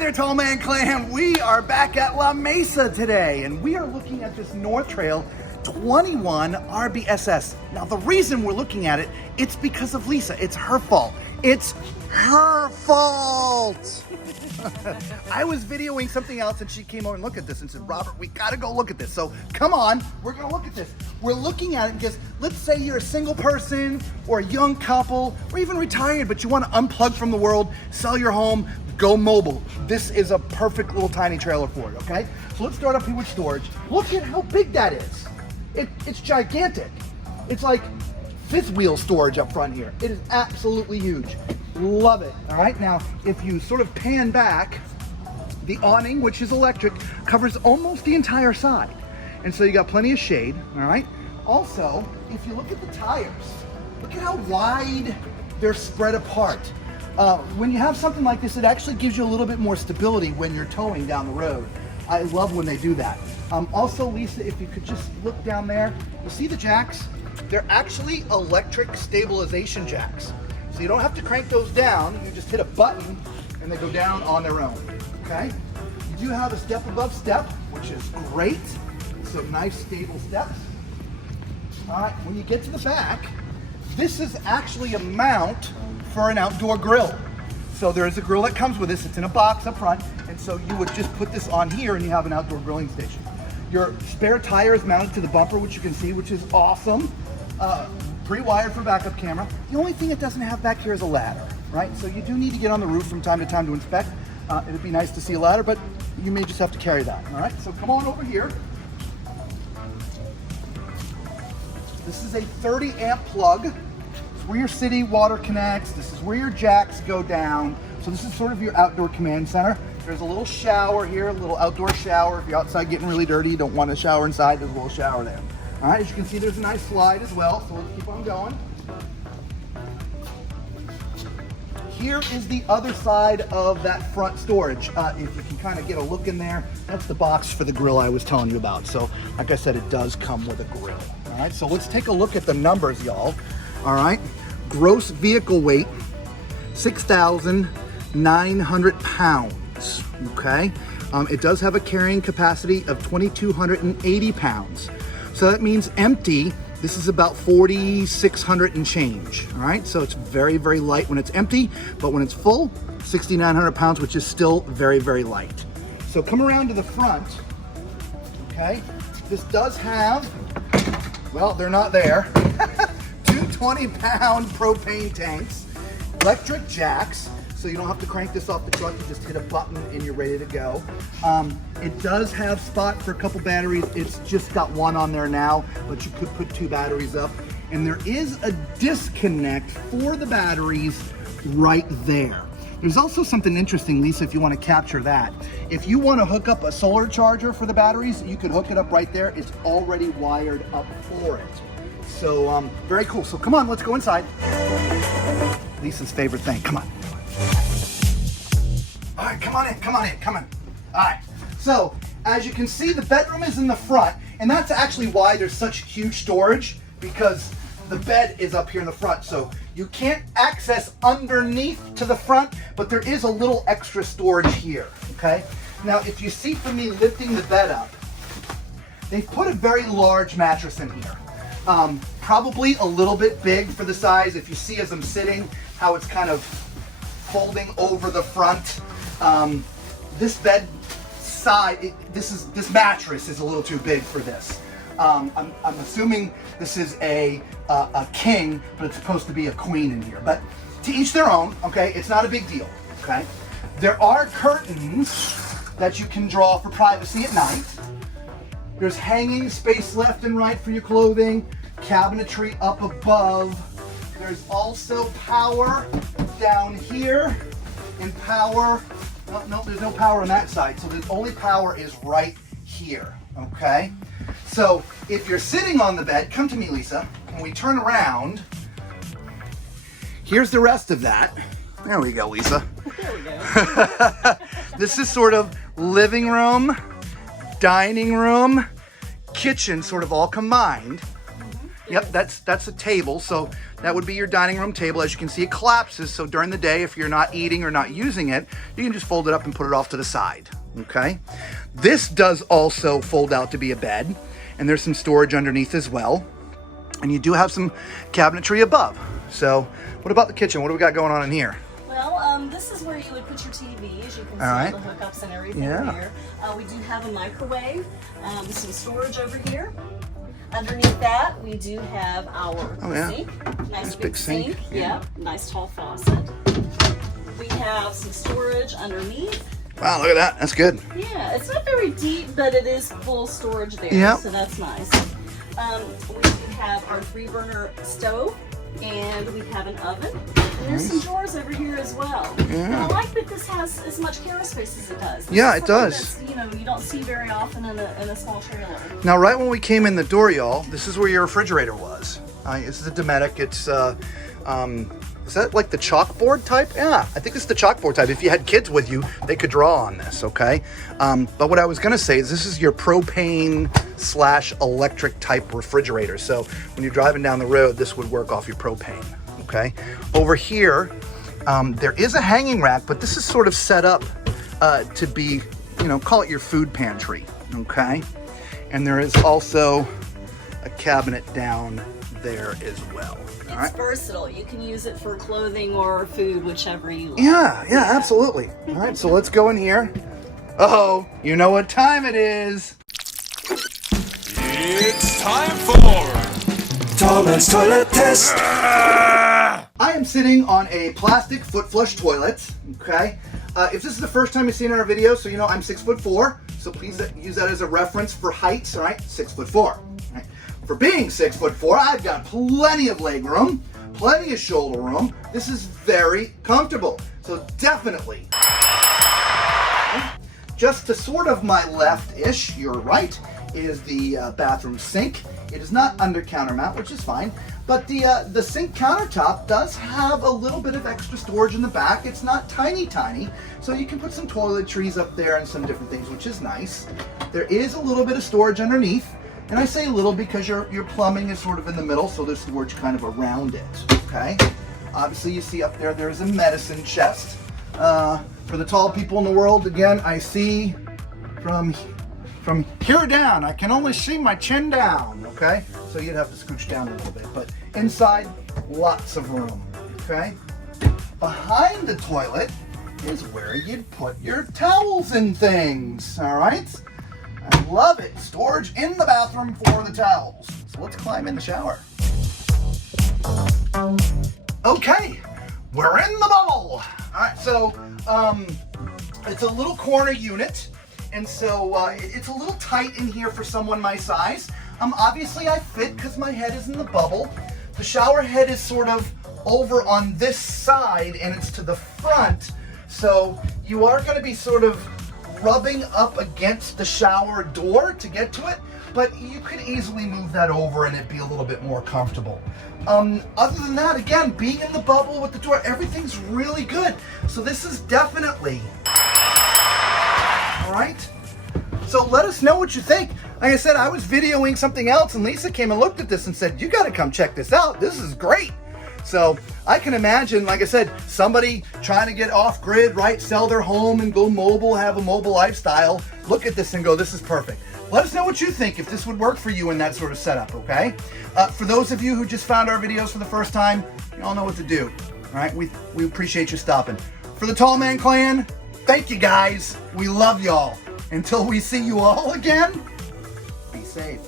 there, Tall Man Clan. We are back at La Mesa today, and we are looking at this North Trail 21 RBSS. Now, the reason we're looking at it, it's because of Lisa. It's her fault. It's her fault. I was videoing something else, and she came over and looked at this and said, Robert, we gotta go look at this. So come on, we're gonna look at this. We're looking at it because let's say you're a single person or a young couple or even retired, but you wanna unplug from the world, sell your home, go mobile. This is a perfect little tiny trailer for it, okay? So let's start up here with storage. Look at how big that is. It's gigantic. It's like fifth wheel storage up front here. It is absolutely huge. Love it. All right, now if you sort of pan back, the awning, which is electric, covers almost the entire side. And so you got plenty of shade, all right? Also, if you look at the tires, look at how wide they're spread apart. When you have something like this, it actually gives you a little bit more stability when you're towing down the road. I love when they do that. Also, Lisa, if you could just look down there, you see the jacks? They're actually electric stabilization jacks. So you don't have to crank those down, you just hit a button and they go down on their own, okay? You do have a step above step, which is great. Some nice stable steps. All right, when you get to the back, this is actually a mount for an outdoor grill. So there is a grill that comes with this. It's in a box up front, and so you would just put this on here and you have an outdoor grilling station. Your spare tire is mounted to the bumper, which you can see, which is awesome. Pre-wired for backup camera. The only thing it doesn't have back here is a ladder, right? So you do need to get on the roof from time to time to inspect. It'd be nice to see a ladder, but you may just have to carry that, all right? So come on over here. This is a 30 amp plug. It's where your city water connects. This is where your jacks go down. So this is sort of your outdoor command center. There's a little shower here, a little outdoor shower. If you're outside getting really dirty, you don't want to shower inside, there's a little shower there. All right, as you can see, there's a nice slide as well, so let's keep on going. Here is the other side of that front storage. If you can kind of get a look in there, that's the box for the grill I was telling you about. So, like I said, it does come with a grill. All right, so let's take a look at the numbers, y'all. All right, gross vehicle weight, 6,900 pounds, okay? It does have a carrying capacity of 2,280 pounds. So that means empty, this is about 4,600 and change, all right? So it's very, very light when it's empty, but when it's full, 6,900 pounds, which is still very, very light. So come around to the front, okay? This does have, well, they're not there, two 20-pound propane tanks, electric jacks, so you don't have to crank this off the truck, you just hit a button and you're ready to go. It does have spot for a couple batteries. It's just got one on there now, but you could put two batteries up. And there is a disconnect for the batteries right there. There's also something interesting, Lisa, if you want to capture that. If you want to hook up a solar charger for the batteries, you could hook it up right there. It's already wired up for it. So very cool. So come on, let's go inside. Lisa's favorite thing, come on. All right, come on in, come on in, come on. All right, so as you can see, the bedroom is in the front, and that's actually why there's such huge storage, because the bed is up here in the front, so you can't access underneath to the front, but there is a little extra storage here, okay? Now, if you see from me lifting the bed up, they put a very large mattress in here. Probably a little bit big for the size. If you see as I'm sitting, how it's kind of folding over the front. This bed side, this mattress is a little too big for this. I'm assuming this is a king, but it's supposed to be a queen in here. But to each their own, okay? It's not a big deal, okay? There are curtains that you can draw for privacy at night. There's hanging space left and right for your clothing, cabinetry up above. There's also power down here, and power, no, there's no power on that side, so the only power is right here, okay? So if you're sitting on the bed, come to me, Lisa, and we turn around, here's the rest of that. There we go, Lisa. There we go. This is sort of living room, dining room, kitchen, sort of all combined. Yep, that's a table. So that would be your dining room table. As you can see, it collapses, so during the day, if you're not eating or not using it, you can just fold it up and put it off to the side, okay? This does also fold out to be a bed, and there's some storage underneath as well. And you do have some cabinetry above. So what about the kitchen? What do we got going on in here? Well, this is where you would put your TVs. You can see all the hookups and everything here. We do have a microwave, some storage over here. Underneath that, we do have our sink. Nice big sink. Yeah, nice tall faucet. We have some storage underneath. Wow, look at that. That's good. Yeah, it's not very deep, but it is full storage there, so that's nice. We do have our 3-burner stove, and we have an oven. And there's some drawers over here as well. And I like that this has as much carrier space as it does. Yeah, it does. You know, you don't see very often in a small trailer. Now, right when we came in the door, y'all, this is where your refrigerator was. This is a Dometic. It's is that like the chalkboard type? Yeah, I think it's the chalkboard type. If you had kids with you, they could draw on this, okay? But what I was gonna say is this is your propane / electric type refrigerator. So when you're driving down the road, this would work off your propane, okay? Over here, there is a hanging rack, but this is sort of set up to be, you know, call it your food pantry, okay? And there is also a cabinet down there as well. It's versatile. You can use it for clothing or food, whichever you like. Yeah, absolutely. All right, so let's go in here. Uh-oh, you know what time it is. It's time for Tallman's Toilet Test. I am sitting on a plastic foot flush toilet, okay? If this is the first time you've seen our video, so you know I'm 6'4", so please use that as a reference for heights, all right? 6'4". All right? For being 6'4", I've got plenty of leg room, plenty of shoulder room. This is very comfortable, so definitely. Just to sort of my left-ish, your right, is the bathroom sink. It is not under countermount, which is fine, but the sink countertop does have a little bit of extra storage in the back. It's not tiny, so you can put some toiletries up there and some different things, which is nice. There is a little bit of storage underneath, and I say little because your plumbing is sort of in the middle, so there's storage kind of around it, okay? Obviously, you see up there, there's a medicine chest. For the tall people in the world, again, I see from here down, I can only see my chin down, okay? So you'd have to scooch down a little bit, but inside, lots of room, okay? Behind the toilet is where you'd put your towels and things, all right? I love it. Storage in the bathroom for the towels. So let's climb in the shower. Okay, we're in the bubble. All right, so it's a little corner unit, and so it's a little tight in here for someone my size. Obviously I fit because my head is in the bubble. The shower head is sort of over on this side, and it's to the front, so you are going to be sort of rubbing up against the shower door to get to it, but you could easily move that over and it'd be a little bit more comfortable. Other than that, again, being in the bubble with the door, everything's really good. So this is definitely, all right? So let us know what you think. Like I said, I was videoing something else and Lisa came and looked at this and said, you gotta come check this out. This is great. So I can imagine, like I said, somebody trying to get off grid, right? Sell their home and go mobile, have a mobile lifestyle. Look at this and go, this is perfect. Let us know what you think, if this would work for you in that sort of setup, okay? For those of you who just found our videos for the first time, you all know what to do, all right? We appreciate you stopping. For the Tall Man Clan, thank you guys. We love y'all. Until we see you all again, be safe.